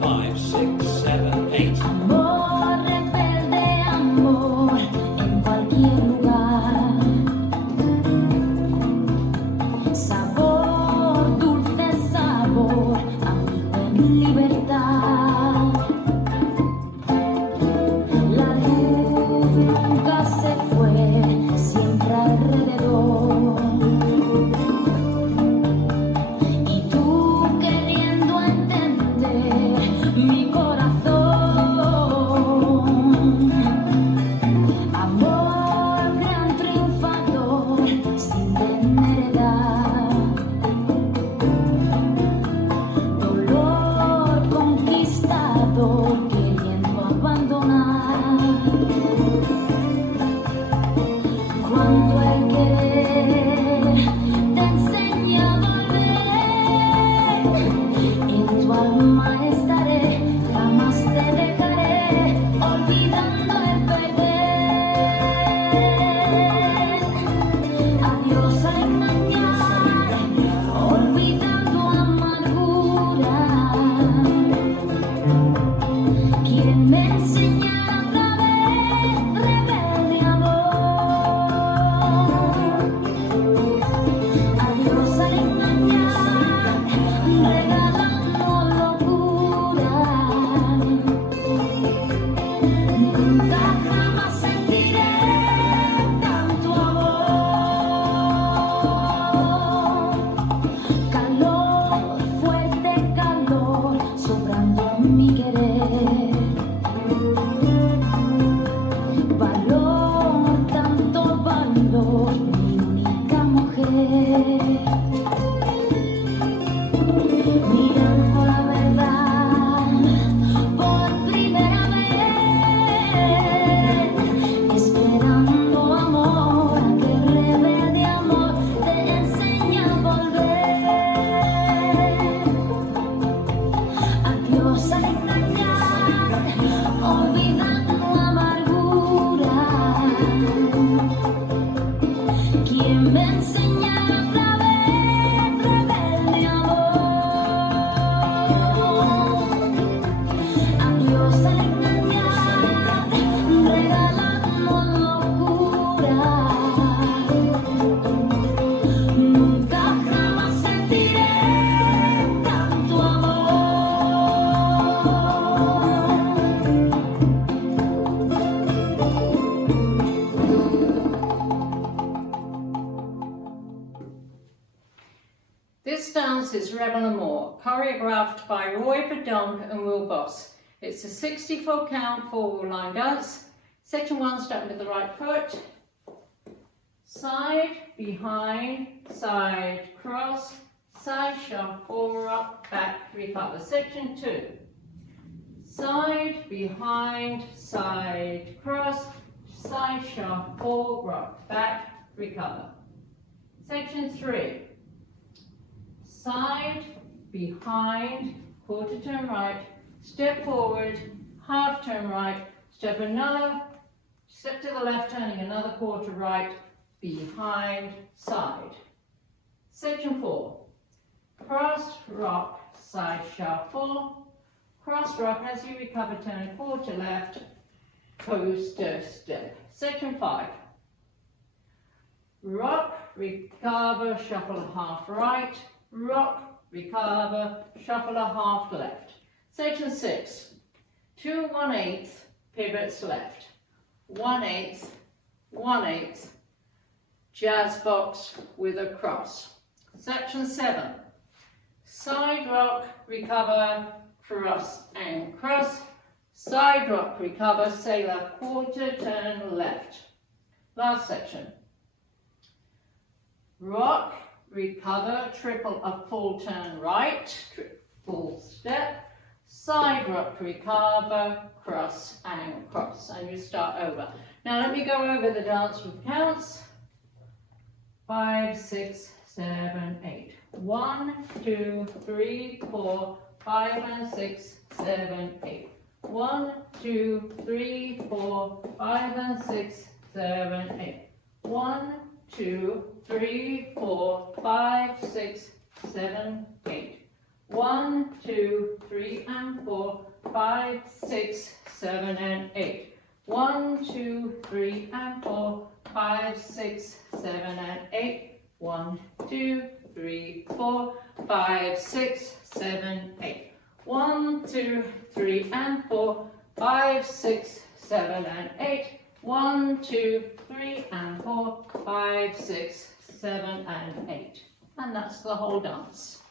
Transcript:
Five, six, seven, eight. Amor, rebelde amor, en cualquier lugar. Sabor, dulce sabor, amigo en libertad. La luz nunca se fue, siempre alrededor. Y tú queriendo entender mi corazón. Amor, gran triunfador, sin tener edad. Dolor conquistador, queriendo abandonar. Cuando el querer te enseña a volver, en tu alma estaré, jamás te dejaré, olvidando el perder. Adiós a engañar, olvidando amargura. Quien me enseñara otra vez, rebelde amor. Adiós a engañar, regalando locura. Nunca jamás sentiré tanto amor. Calor, fuerte calor, sobrando en mi querer. Valor, tanto valor, mi única mujer. Mirando la verdad por primera vez, esperando amor, a que rebelde amor te enseñe a volver. Adiós a engañar, olvidando amargura. Quien me enseñara otra vez, rebelde amor. Adiós a engañar, regalando locura. Nunca jamás sentiré tanto amor. This dance is Rebel Amor, choreographed by Roy Verdonk and Will Boss. It's a 64 count four-wheel line dance. Section 1, starting with the right foot. Side, behind, side, cross, side, shuffle, rock, back, recover. Section 2. Side, behind, side, cross, side, shuffle, rock, back, recover. Section 3. Side, behind, quarter turn right, step forward, half turn right, step to the left, turning another quarter right, behind, side. Section 4. Cross, rock, side shuffle, cross rock as you recover, turn quarter left, coaster step. Section 5. Rock, recover, shuffle half right, rock, recover, shuffle a half left. Section 6. 2 1/8 pivots left. 1/8, 1/8, jazz box with a cross. Section 7. Side rock, recover, cross and cross. Side rock, recover, sailor, quarter turn left. Last section. Rock, recover, triple a full turn right, full step. Side rock, recover, cross and cross. And you start over. Now let me go over the dance with counts. 5, 6, 7, 8. 1, 2, 3, 4, 5 and 6, 7, 8. 1, 2, 3, 4, 5 and 6, 7, 8. 1, 2, 3, 4, 5, 6, 7, 8. 1, 2, 3, and 4, 5, 6, 7, and 8. 1, 2, 3, and 4, 5, 6, 7, and 8. 1, 2, 3, 4, 5, 6, 7, 8. 1, 2, 3, and 4, 5, 6, 7, and 8. 1, 2, 3, and 4, 5, 6, 7, and 8. And that's the whole dance.